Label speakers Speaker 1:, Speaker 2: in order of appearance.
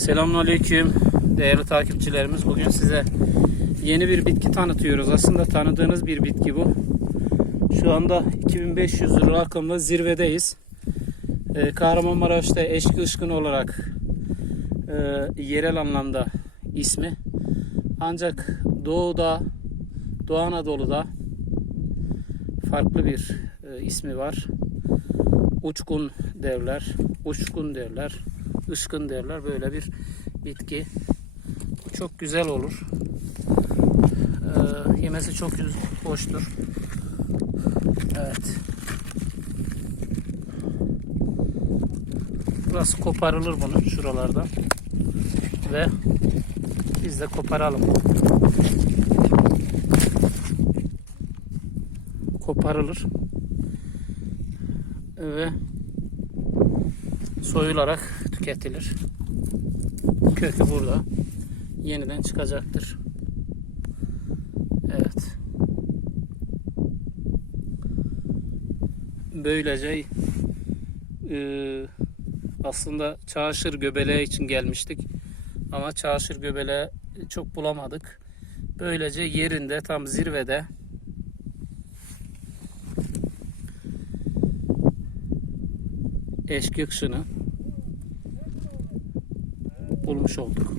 Speaker 1: Selamünaleyküm değerli takipçilerimiz. Bugün size yeni bir bitki tanıtıyoruz. Aslında tanıdığınız bir bitki bu. Şu anda 2500 lira rakımla zirvedeyiz. Ee, Kahramanmaraş'ta eşki ışkın olarak e, yerel anlamda ismi. Ancak doğuda, Doğu Anadolu'da farklı bir e, ismi var. Uçkun derler, uçkun derler, ışkın derler. Böyle bir bitki. Çok güzel olur. Ee, yemesi çok hoştur. Evet. Burası koparılır bunun şuralardan. Ve biz de koparalım. Koparılır. Ve soyularak tüketilir. Kökü burada. Yeniden çıkacaktır. Evet. Böylece e, aslında çağışır göbeleği için gelmiştik. Ama çağışır göbeleği çok bulamadık. Böylece yerinde tam zirvede eşki kışını bulmuş olduk.